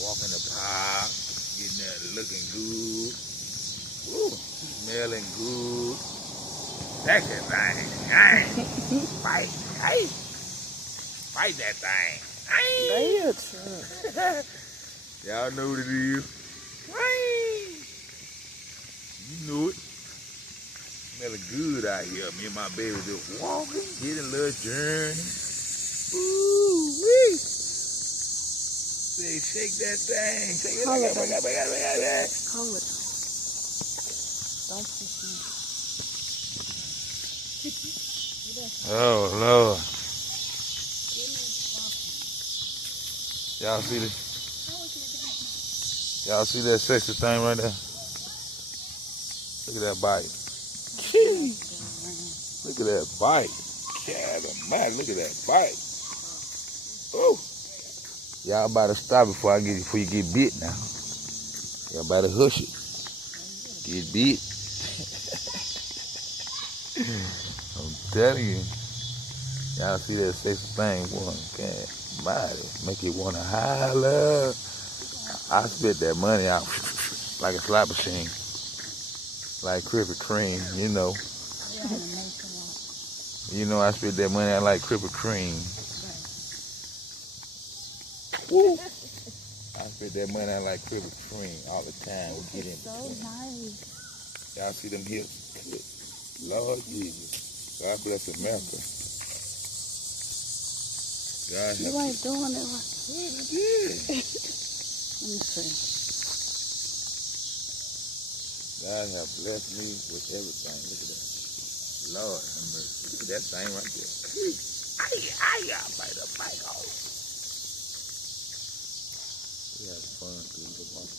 Walking the park, getting there looking good. Ooh, smelling good. That's that thing. Hey, fight. Hey, fight that thing. Hey. Y'all know what it is. Hey. You know it. Smelling good out here. Me and my baby just walking, getting a little journey. Ooh, wee. Say, shake that thing. Shake it. Hold it. Hold Hold it. Don't push me. Oh, Lord. Y'all see this? Y'all see that sexy thing right there? Look at that bite. Look at that bite. God almighty, look at that bite. Oh. Y'all about to stop before you get bit now. Y'all about to hush it. Get bit. I'm telling you. Y'all see that sexy thing, boy. God almighty. Make it want to holler. I spit that money out like a slot machine. Like Krispy Kreme, you know. You know I spit that money out like Krispy Kreme. Woo! I spit that money out like Krispy Kreme all the time. We get in between. So nice. Y'all see them hips? Lord Jesus. God bless America. God help You ain't doing it right. Yeah, I did. Let me see. God have blessed me with everything. Look at that. Lord have mercy. Look at that thing right there. I bite the bite off. We have fun through the month.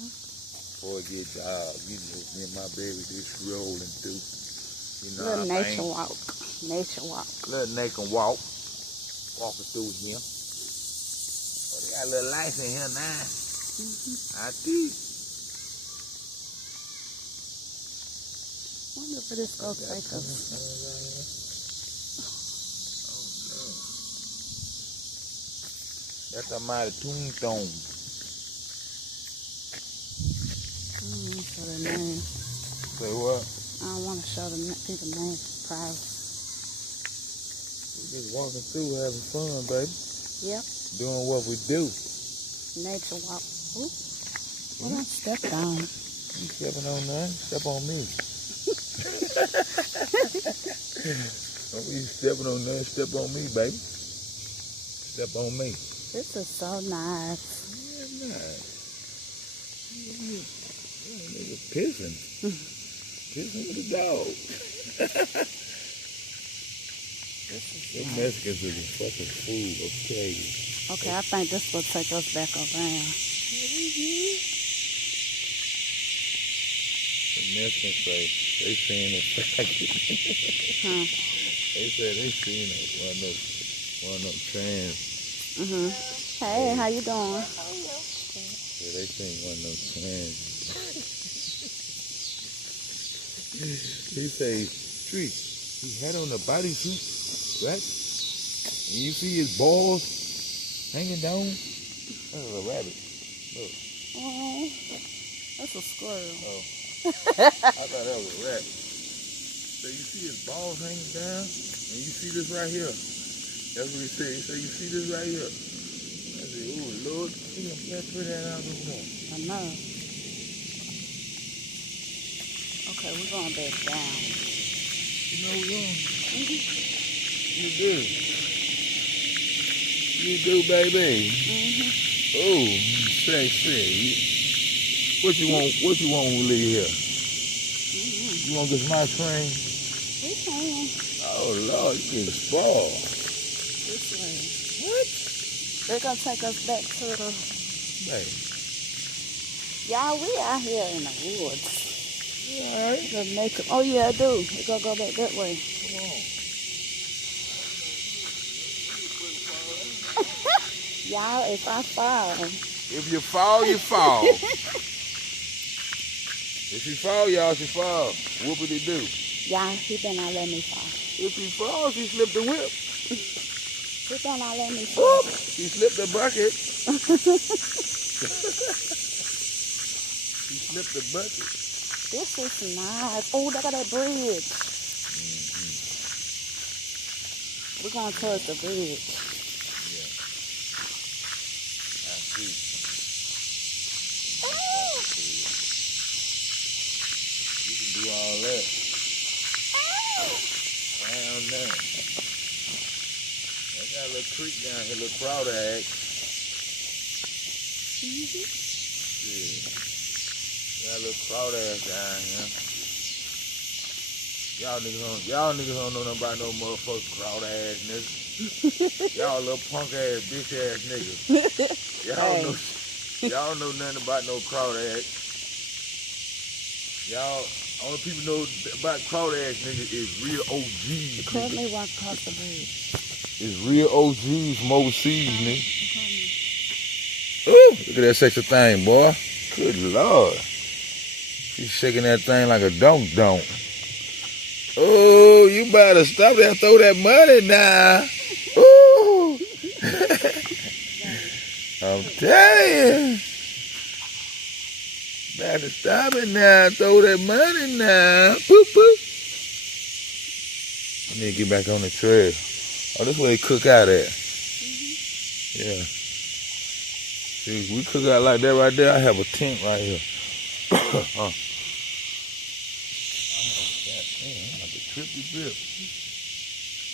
Before it gets you know, me and my baby just rolling through. You know, Little nature walk. Nature walk. Little nature walk. Walking through here. Oh, they got a little life in here now. I see. Wonder if this go take us. Oh no. That's a mighty tombstone. I don't want to show the name. Say what? I don't want to show the people name. Private. We just walking through having fun, baby. Yep. Doing what we do. Nature walk. Ooh. Well, don't step down. You stepping on nothing? Step on me. Don't be stepping on nothing. Step on me, baby. Step on me. This is so nice. Yeah, nice. Nigga pissing. Pissing with the dog. Them Mexicans is a fucking fool, okay? Okay, I think this will take us back around. The Mexicans say they seen a faggot. Huh? They said they seen one of them trans. Hey, how you doing? Yeah, they seen one of them trans. He say, Tree, he had on a bodysuit, right? And you see his balls hanging down? That's a rabbit. Look. Oh, that's a squirrel. Oh. I thought that was a rabbit. So you see his balls hanging down? And you see this right here? That's what he said. He said, you see this right here? I said, oh, Lord, he done put that out no more. I know. Okay, we're going back down. You know what we're doing? You do. You do, baby. Oh, sexy. What you want when we leave here? You want to get some ice cream? We can. Oh, Lord, you getting spoiled. This way. What? They're going to take us back to the... Baby. Y'all, we out here in the woods. You all right? The nature... Oh, yeah, I do. We're going to go back that way. Come on. Y'all, if I fall... If you fall, you fall. If you fall, y'all should fall. Whoopity-doo. Y'all, he better not let me fall. If he falls, he slipped the whip. Put down our lemon. Whoop! He slipped the bucket. He slipped the bucket. This is nice. Oh, look at that bridge. We're gonna touch the bridge. Yeah. I see. You can do all that. Down there. I got a little creek down here, a little Crowder Act. Yeah. Got a little Crowder Act down here. Y'all niggas don't know nothing about no motherfucking Crowder ass niggas. Y'all little punk ass, bitch ass niggas. Y'all know nothing about no Crowder ass. Y'all, only people know about Crowder ass niggas is real OGs. Currently walk across the bridge. It's real OGs from overseas, nigga. Ooh, look at that sexy thing, boy. Good Lord. She's shaking that thing like a donk. Oh, you better stop that and throw that money now. Ooh. I'm telling you. Better stop it now. Throw that money now. Boop, boop. I need to get back on the trail. Oh, this where they cook out at. Yeah. See, we cook out like that right there. I have a tent right here. Huh. Trip the drip.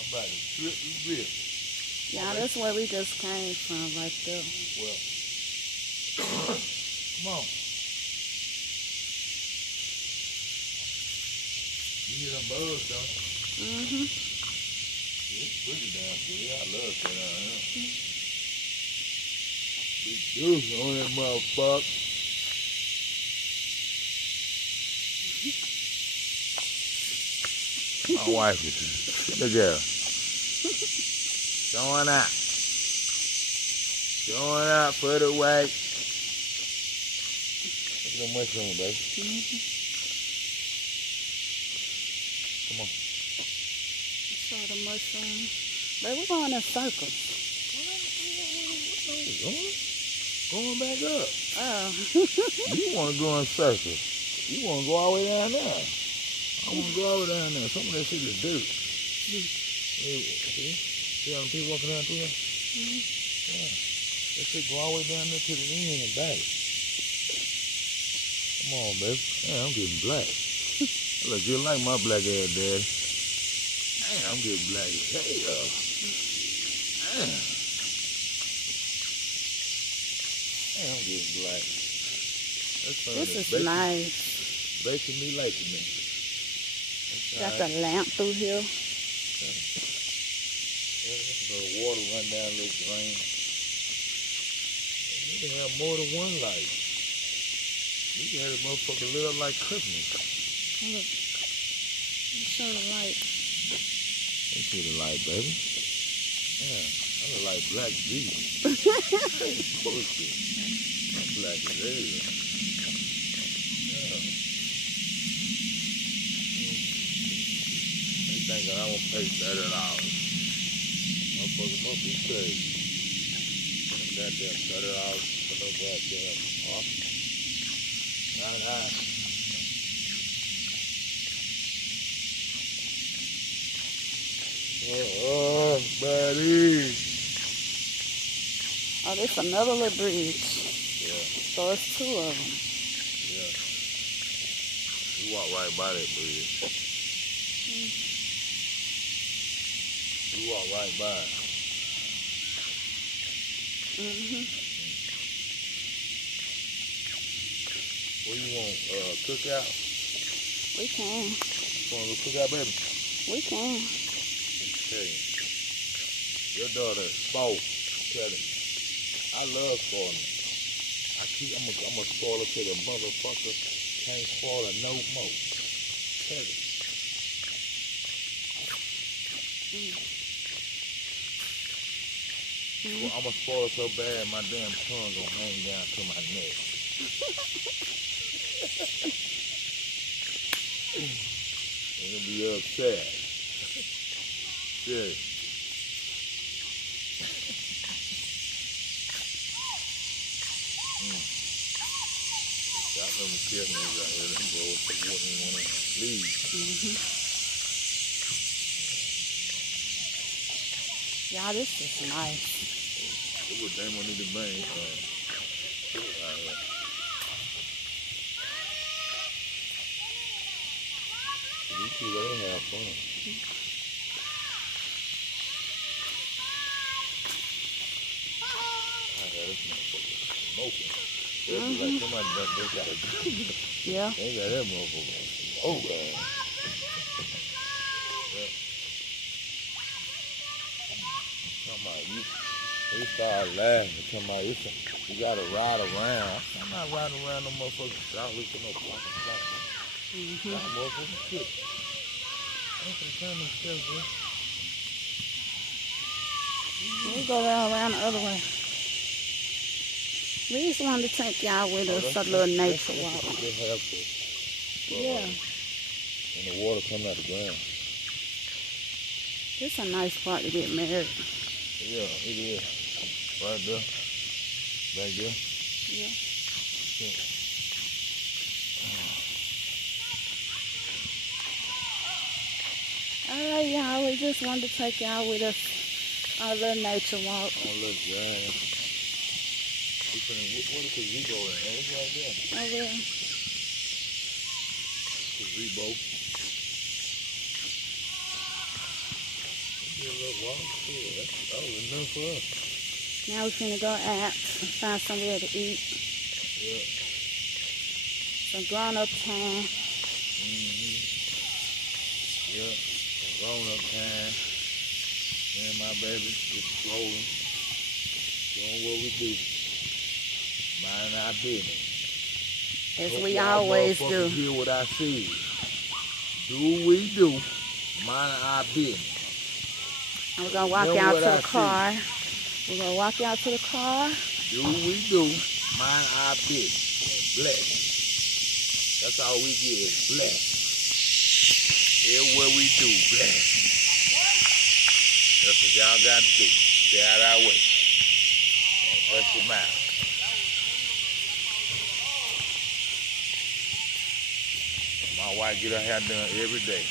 I'm about to trip the drip. Yeah, that's where we just came from, right there. Well, come on. You hear them birds, don't you? It's pretty down here. I love it down here. Big juice on that motherfucker. My wife is, look at her. Showing out. Showing out for the way. Look at the mushroom, baby. Come on. Show the mushroom. Baby, we're going in circles. Going back up. Oh. You want to go in circles. You want to go all the way down there. I want to go over down there. Some of that shit is dirt. See how the people walking down through there? Yeah. That shit go all the way down there to the end and back. Come on, baby. Man, I'm getting black. I look just like my black ass daddy. Man, I'm getting black as hell. Man. Man, I'm getting black. This is nice. Baking me, liking me. Got the lamp through here. Yeah, the water run down a little drain. You can have more than one light. You can have a motherfucker lit up like Christmas. Look. Show the light. Let me see the light, baby. Yeah, I look like Black Jesus. Bullshit. I'm black as hell. Thinking I won't pay $30. Motherfucker must be crazy. Goddamn $30 for no goddamn off. Nah. Oh, buddy. Oh, this another little bridge. Yeah. So it's two of them. Yeah. You walk right by that bridge. You walk right by it. What do you want? Cookout? We can. You want to go cookout, baby? We can. Hey, your daughter spoiled. Tell her. I love spoiling. I'm a spoiler to the motherfucker. Can't spoil her no more. Tell her. Well, I'm going to spoil so bad, my damn tongue going to hang down to my neck. I'm going to be upset. Yeah. Got them chestnuts out here. Them boys wouldn't want to leave. Y'all, this is nice. Look what they want to do bang. Out here. These two, they have fun. I got this motherfucker smoking. They'll be like somebody they got a Yeah. they got that motherfucker smoking. Talking about you, they start laughing. Talking about you gotta ride around. I'm not riding around no motherfucking South Lake no fucking flight. That motherfucking shit. I'm gonna turn them steps, man. We'll go around the other way. We just wanted to take y'all with us a little nature walk. Yeah. And the water coming out the ground. It's a nice part to get married. Yeah, it is. Right there. Back there. Yeah. All right, y'all. We just wanted to take y'all with us on a little nature walk. On a little drive. What is gazebo in? Oh, it's right there. Oh, yeah. Gazebo. Get a little walk. Yeah, that was enough for us. Now we're finna go out and find somewhere to eat. Yeah. Some grown-up time. Yeah. Some grown-up time. Me and my baby just rolling. Doing what we do. Mind our business. As we always do. Hear what I say. Do what we do. Mind our business. And we're gonna walk out to the car. We're gonna walk out to the car. Do what we do. Mind our business. And bless. That's all we get is bless. Everywhere we do, bless. That's what y'all got to do. Stay out our way. And hush your mouth. My wife get her hair done every day.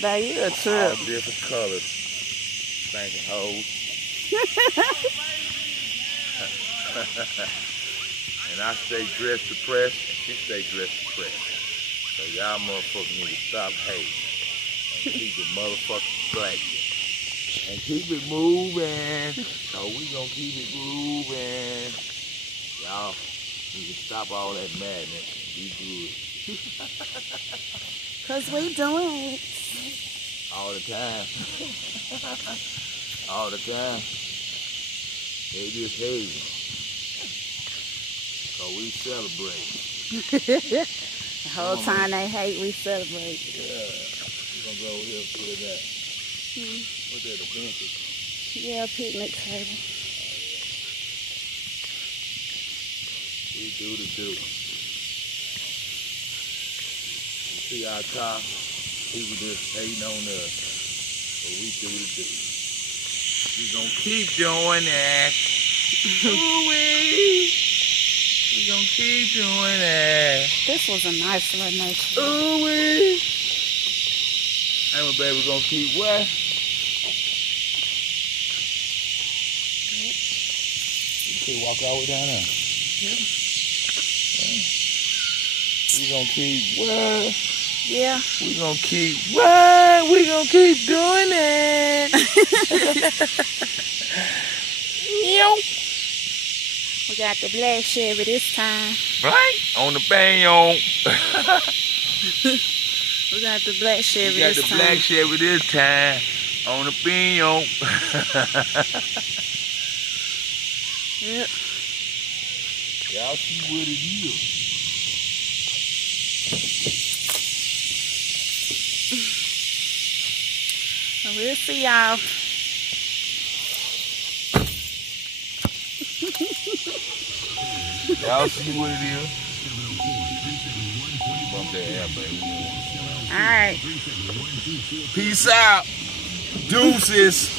Babe, you a All trip. different colors. Stinking hoes. And I stay dressed to press, and she stay dressed to press. So y'all motherfuckers need to stop hating. And keep it motherfucking blanket. And keep it moving. So we gonna keep it moving. Y'all need to stop all that madness and be good. Cause we doing it. All the time. All the time. They just hating. So we celebrate. The whole time they hate, we celebrate. Yeah. We're gonna go over here and put that. What's that, the benches? Yeah, picnic table. We do the do. You see our top, people just hating on us. But we do the do. We gonna keep doing that. Ooh-wee. We gonna keep doing that. This was a nice little nature. Ooh-wee. Hey, my baby, gonna keep what? You can walk all the way down there. Yeah. We gonna keep what? Yeah. We gonna keep what? We gonna keep doing it. Yo. We got the black Chevy this time. Right? On the bang. We got the black Chevy We got this the time. black Chevy this time. On the pinion. Yep. Y'all see what it is. So we'll see y'all. Y'all see what it is. Bump that air, baby. All right. Peace out. Deuces.